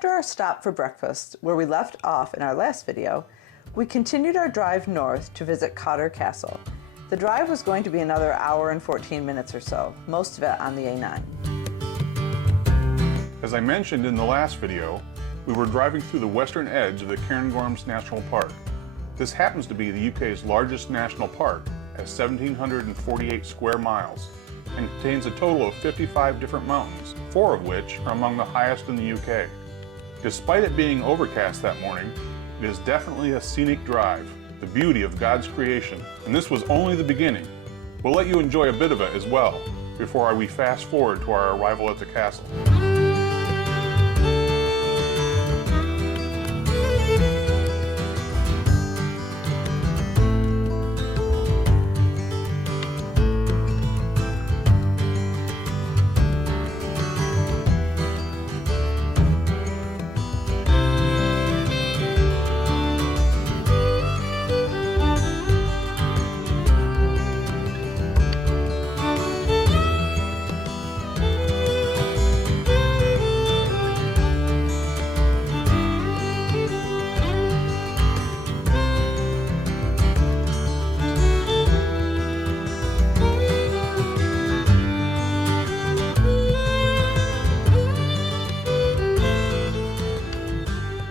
After our stop for breakfast, where we left off in our last video, we continued our drive north to visit Cawdor Castle. The drive was going to be another hour and 14 minutes or so, most of it on the A9. As I mentioned in the last video, we were driving through the western edge of the Cairngorms National Park. This happens to be the UK's largest national park at 1,748 square miles and contains a total of 55 different mountains, 4 of which are among the highest in the UK. Despite it being overcast that morning, it is definitely a scenic drive, the beauty of God's creation, and this was only the beginning. We'll let you enjoy a bit of it as well before we fast forward to our arrival at the castle.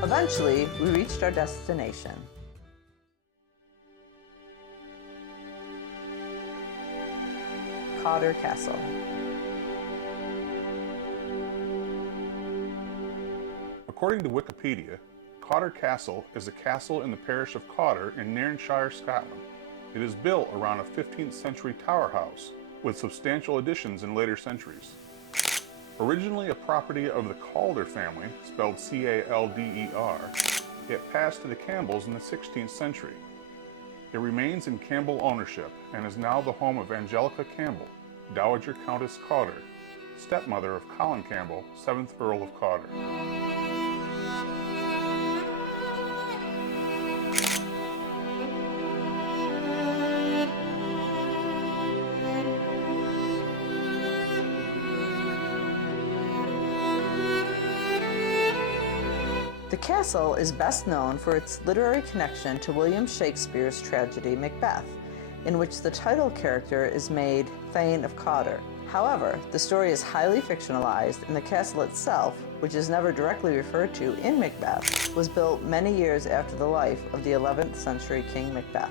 Eventually, we reached our destination. Cawdor Castle. According to Wikipedia, Cawdor Castle is a castle in the parish of Cawdor in Nairnshire, Scotland. It is built around a 15th century tower house with substantial additions in later centuries. Originally a property of the Cawdor family, spelled C-A-L-D-E-R, it passed to the Campbells in the 16th century. It remains in Campbell ownership and is now the home of Angelica Campbell, Dowager Countess Cawdor, stepmother of Colin Campbell, 7th Earl of Cawdor. The castle is best known for its literary connection to William Shakespeare's tragedy Macbeth, in which the title character is made Thane of Cawdor. However, the story is highly fictionalized, and the castle itself, which is never directly referred to in Macbeth, was built many years after the life of the 11th century King Macbeth.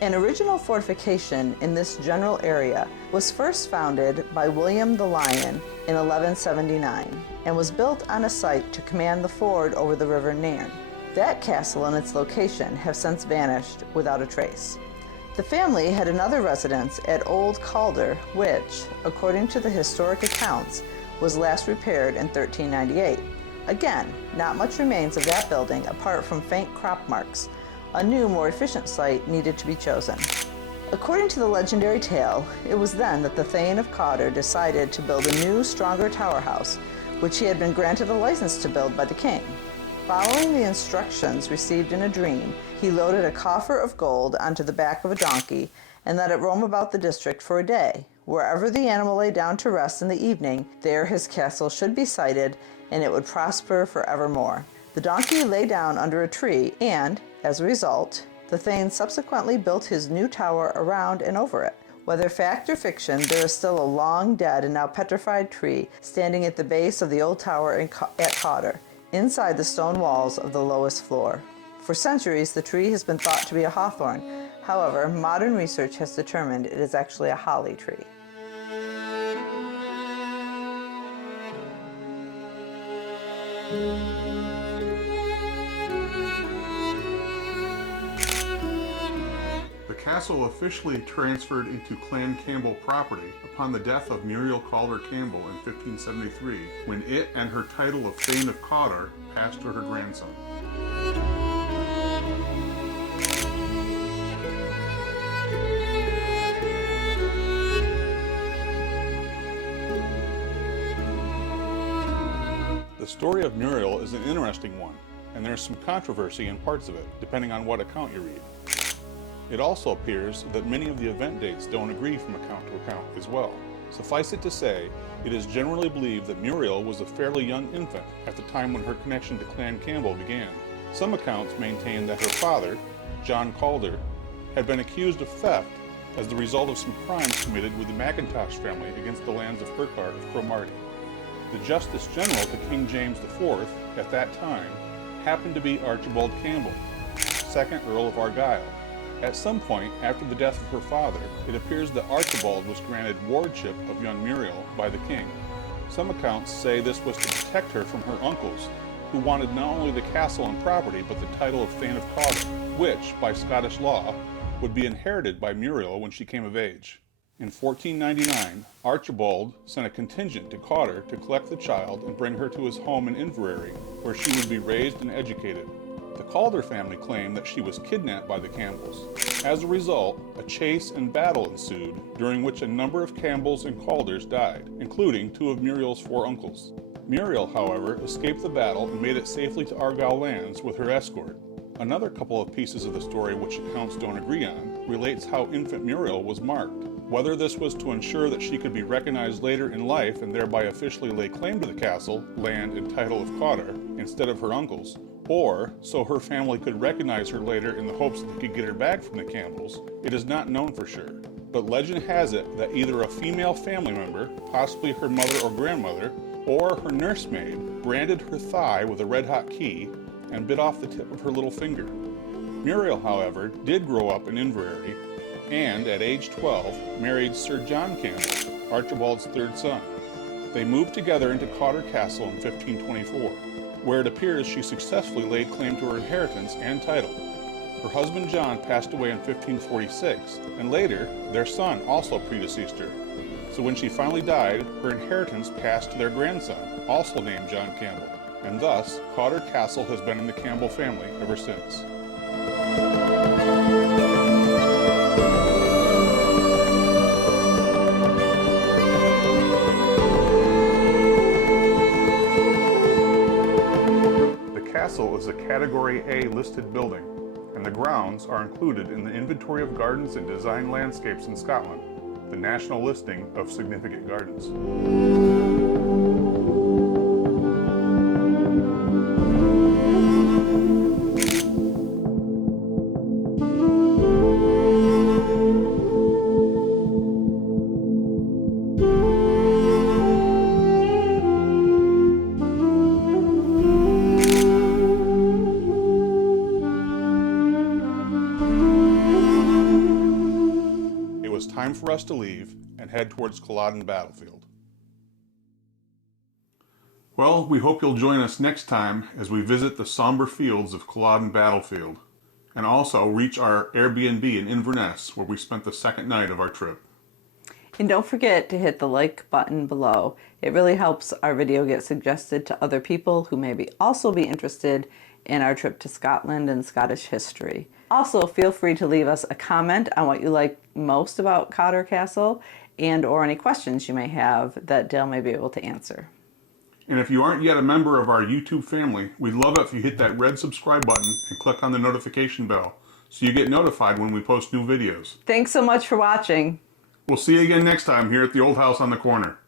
An original fortification in this general area was first founded by William the Lion in 1179 and was built on a site to command the ford over the river Nairn. That castle and its location have since vanished without a trace. The family had another residence at Old Cawdor, which, according to the historic accounts, was last repaired in 1398. Again, not much remains of that building apart from faint crop marks. A new, more efficient site needed to be chosen. According to the legendary tale, it was then that the Thane of Cawdor decided to build a new, stronger tower house, which he had been granted a license to build by the king. Following the instructions received in a dream, he loaded a coffer of gold onto the back of a donkey and let it roam about the district for a day. Wherever the animal lay down to rest in the evening, there his castle should be sited, and it would prosper forevermore. The donkey lay down under a tree, and, as a result, the Thane subsequently built his new tower around and over it. Whether fact or fiction, there is still a long dead and now petrified tree standing at the base of the old tower at Cawdor, inside the stone walls of the lowest floor. For centuries, the tree has been thought to be a hawthorn. However, modern research has determined it is actually a holly tree. The castle officially transferred into Clan Campbell property upon the death of Muriel Cawdor Campbell in 1573, when it and her title of Thane of Cawdor passed to her grandson. The story of Muriel is an interesting one. and there's some controversy in parts of it, depending on what account you read. It also appears that many of the event dates don't agree from account to account as well. Suffice it to say, it is generally believed that Muriel was a fairly young infant at the time when her connection to Clan Campbell began. Some accounts maintain that her father, John Cawdor, had been accused of theft as the result of some crimes committed with the McIntosh family against the lands of Urquhart of Cromarty. The Justice General to King James IV at that time happened to be Archibald Campbell, 2nd Earl of Argyll. At some point after the death of her father, it appears that Archibald was granted wardship of young Muriel by the king. Some accounts say this was to protect her from her uncles, who wanted not only the castle and property, but the title of Thane of Cawdor, which, by Scottish law, would be inherited by Muriel when she came of age. In 1499, Archibald sent a contingent to Cawdor to collect the child and bring her to his home in Inverary, where she would be raised and educated. The Cawdor family claimed that she was kidnapped by the Campbells. As a result, a chase and battle ensued, during which a number of Campbells and Cawdors died, including 2 of Muriel's 4 uncles. Muriel, however, escaped the battle and made it safely to Argyll lands with her escort. Another couple of pieces of the story which accounts don't agree on relates how infant Muriel was marked. Whether this was to ensure that she could be recognized later in life and thereby officially lay claim to the castle, land, and title of Cawdor instead of her uncles, or so her family could recognize her later in the hopes that they could get her back from the Campbells, it is not known for sure. But legend has it that either a female family member, possibly her mother or grandmother, or her nursemaid, branded her thigh with a red-hot key and bit off the tip of her little finger. Muriel, however, did grow up in Inverary and, at age 12, married Sir John Campbell, Archibald's 3rd son. They moved together into Cawdor Castle in 1524, where it appears she successfully laid claim to her inheritance and title. Her husband John passed away in 1546, and later, their son also predeceased her. So when she finally died, her inheritance passed to their grandson, also named John Campbell, and thus, Cawdor Castle has been in the Campbell family ever since. The castle is a Category A listed building, and the grounds are included in the Inventory of Gardens and Design Landscapes in Scotland, the national listing of significant gardens. Time for us to leave and head towards Culloden Battlefield. Well, we hope you'll join us next time as we visit the somber fields of Culloden Battlefield, and also reach our Airbnb in Inverness, where we spent the 2nd night of our trip. And don't forget to hit the like button below. It really helps our video get suggested to other people who may also be interested in our trip to Scotland and Scottish history. Also, feel free to leave us a comment on what you like most about Cawdor Castle and/or any questions you may have that Dale may be able to answer. And if you aren't yet a member of our YouTube family, we'd love it if you hit that red subscribe button and click on the notification bell so you get notified when we post new videos. Thanks so much for watching. We'll see you again next time here at the Old House on the Corner.